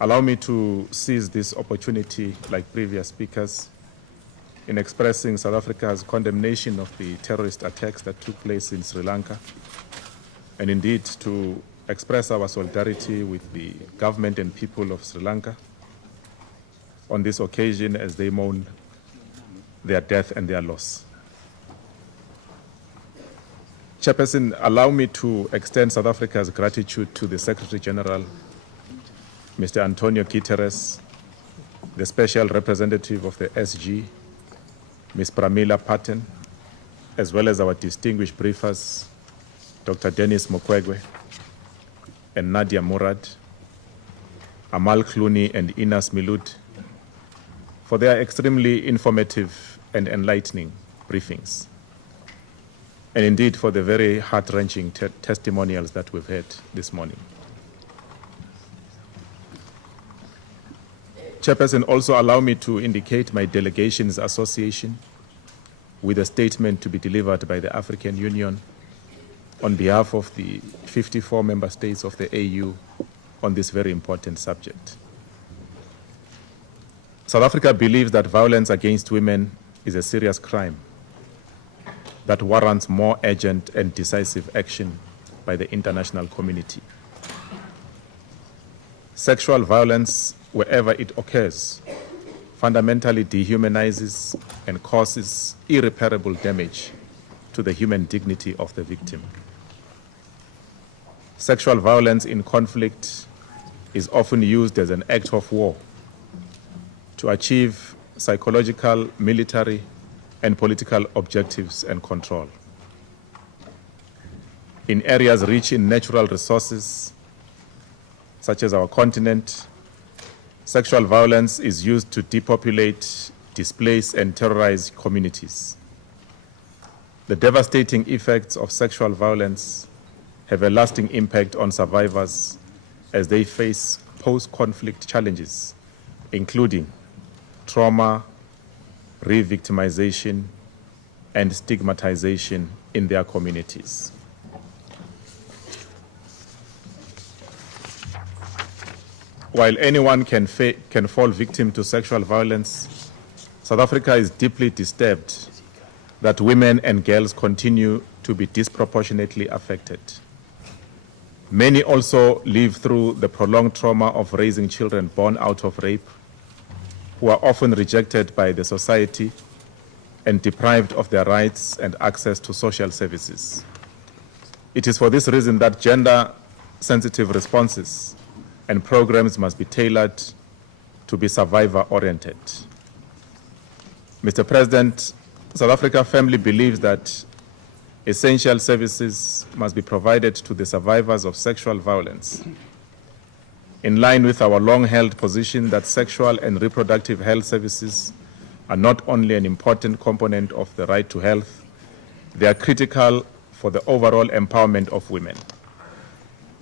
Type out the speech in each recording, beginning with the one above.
Allow me to seize this opportunity, like previous speakers, in expressing South Africa's condemnation of the terrorist attacks that took place in Sri Lanka, and indeed to express our solidarity with the government and people of Sri Lanka on this occasion as they mourn their death and their loss. Chairperson, allow me to extend South Africa's gratitude to the Secretary General, Mr. Antonio Guterres, the Special Representative of the SG, Ms. Pramila Patten, as well as our distinguished briefers, Dr. Dennis Mukwege and Nadia Murad, Amal Clooney and Inas Milud, for their extremely informative and enlightening briefings, and indeed for the very heart-wrenching testimonials that we've heard this morning. Chairperson, also allow me to indicate my delegation's association with a statement to be delivered by the African Union on behalf of the 54 member states of the AU on this very important subject. South Africa believes that violence against women is a serious crime that warrants more urgent and decisive action by the international community. Sexual violence, wherever it occurs, fundamentally dehumanizes and causes irreparable damage to the human dignity of the victim. Sexual violence in conflict is often used as an act of war to achieve psychological, military, and political objectives and control. In areas rich in natural resources, such as our continent, sexual violence is used to depopulate, displace, and terrorize communities. The devastating effects of sexual violence have a lasting impact on survivors as they face post-conflict challenges, including trauma, re-victimization, and stigmatization in their communities. While anyone can fall victim to sexual violence, South Africa is deeply disturbed that women and girls continue to be disproportionately affected. Many also live through the prolonged trauma of raising children born out of rape, who are often rejected by the society and deprived of their rights and access to social services. It is for this reason that gender-sensitive responses and programs must be tailored to be survivor-oriented. Mr. President, South Africa firmly believes that essential services must be provided to the survivors of sexual violence, in line with our long-held position that sexual and reproductive health services are not only an important component of the right to health, they are critical for the overall empowerment of women.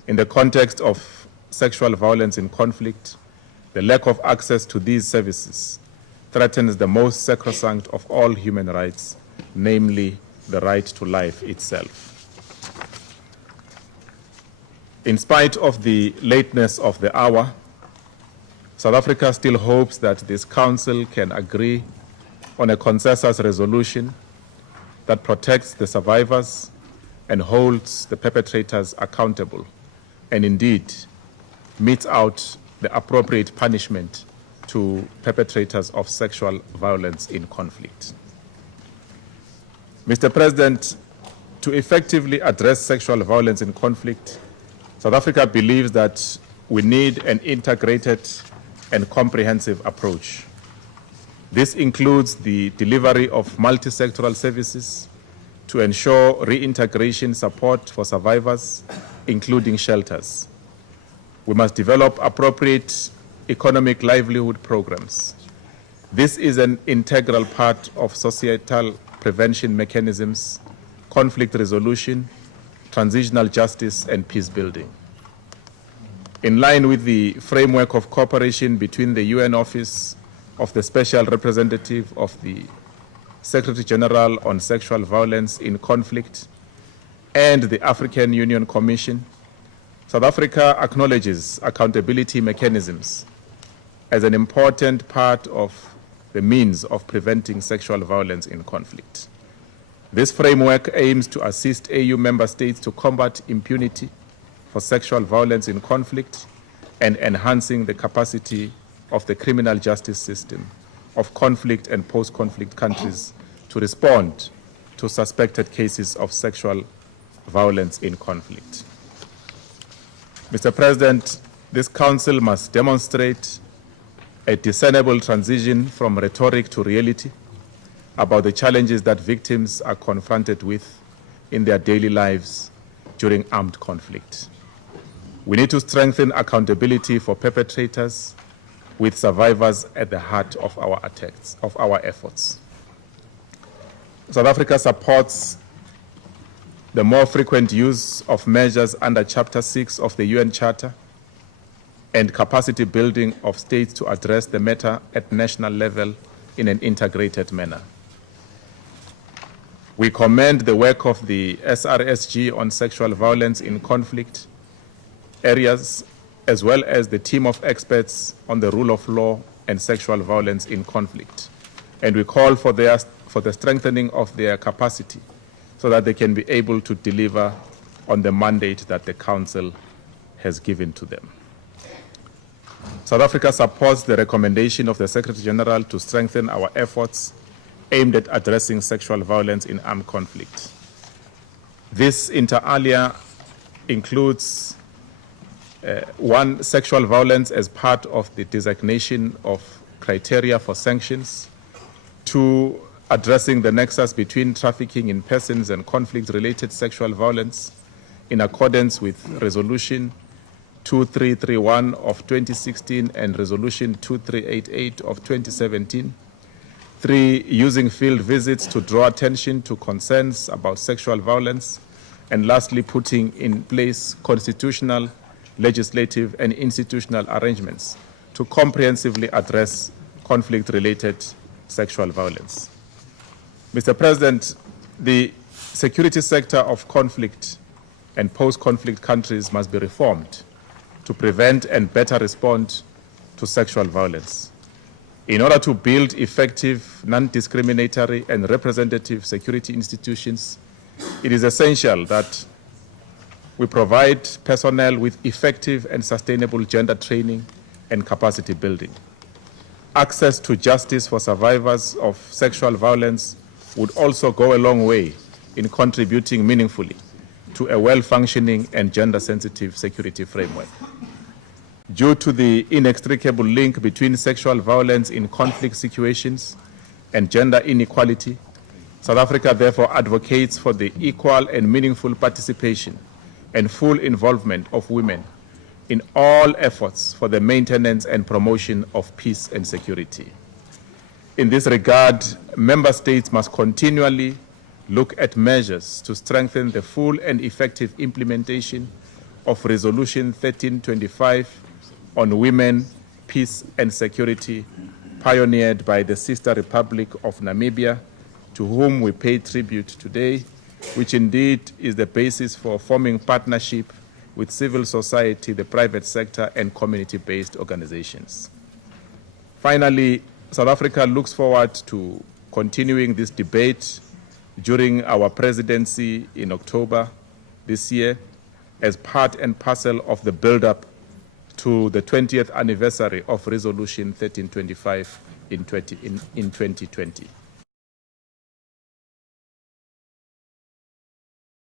In the context of sexual violence in conflict, the lack of access to these services threatens the most sacrosanct of all human rights, namely the right to life itself. In spite of the lateness of the hour, South Africa still hopes that this Council can agree on a consensus resolution that protects the survivors and holds the perpetrators accountable, and indeed metes out the appropriate punishment to perpetrators of sexual violence in conflict. Mr. President, to effectively address sexual violence in conflict, South Africa believes that we need an integrated and comprehensive approach. This includes the delivery of multi-sectoral services to ensure reintegration support for survivors, including shelters. We must develop appropriate economic livelihood programs. This is an integral part of societal prevention mechanisms, conflict resolution, transitional justice, and peace building. In line with the framework of cooperation between the UN Office of the Special Representative of the Secretary General on Sexual Violence in Conflict and the African Union Commission, South Africa acknowledges accountability mechanisms as an important part of the means of preventing sexual violence in conflict. This framework aims to assist AU member states to combat impunity for sexual violence in conflict and enhancing the capacity of the criminal justice system of conflict and post-conflict countries to respond to suspected cases of sexual violence in conflict. Mr. President, this Council must demonstrate a discernible transition from rhetoric to reality about the challenges that victims are confronted with in their daily lives during armed conflict. We need to strengthen accountability for perpetrators with survivors at the heart of our attacks, of our efforts. South Africa supports the more frequent use of measures under Chapter 6 of the UN Charter and capacity building of states to address the matter at national level in an integrated manner. We commend the work of the SRSG on sexual violence in conflict areas, as well as the team of experts on the rule of law and sexual violence in conflict. And we call for the strengthening of their capacity so that they can be able to deliver on the mandate that the Council has given to them. South Africa supports the recommendation of the Secretary General to strengthen our efforts aimed at addressing sexual violence in armed conflict. This inter alia includes one, sexual violence as part of the designation of criteria for sanctions. Two, addressing the nexus between trafficking in persons and conflict-related sexual violence in accordance with Resolution 2331 of 2016 and Resolution 2388 of 2017. Three, using field visits to draw attention to concerns about sexual violence. And lastly, putting in place constitutional, legislative, and institutional arrangements to comprehensively address conflict-related sexual violence. Mr. President, the security sector of conflict and post-conflict countries must be reformed to prevent and better respond to sexual violence. In order to build effective, non-discriminatory, and representative security institutions, it is essential that we provide personnel with effective and sustainable gender training and capacity building. Access to justice for survivors of sexual violence would also go a long way in contributing meaningfully to a well-functioning and gender-sensitive security framework. Due to the inextricable link between sexual violence in conflict situations and gender inequality, South Africa therefore advocates for the equal and meaningful participation and full involvement of women in all efforts for the maintenance and promotion of peace and security. In this regard, member states must continually look at measures to strengthen the full and effective implementation of Resolution 1325 on women, peace and security, pioneered by the sister Republic of Namibia, to whom we pay tribute today, which indeed is the basis for forming partnership with civil society, the private sector, and community-based organizations. Finally, South Africa looks forward to continuing this debate during our presidency in October this year as part and parcel of the build-up to the 20th anniversary of Resolution 1325 in 2020.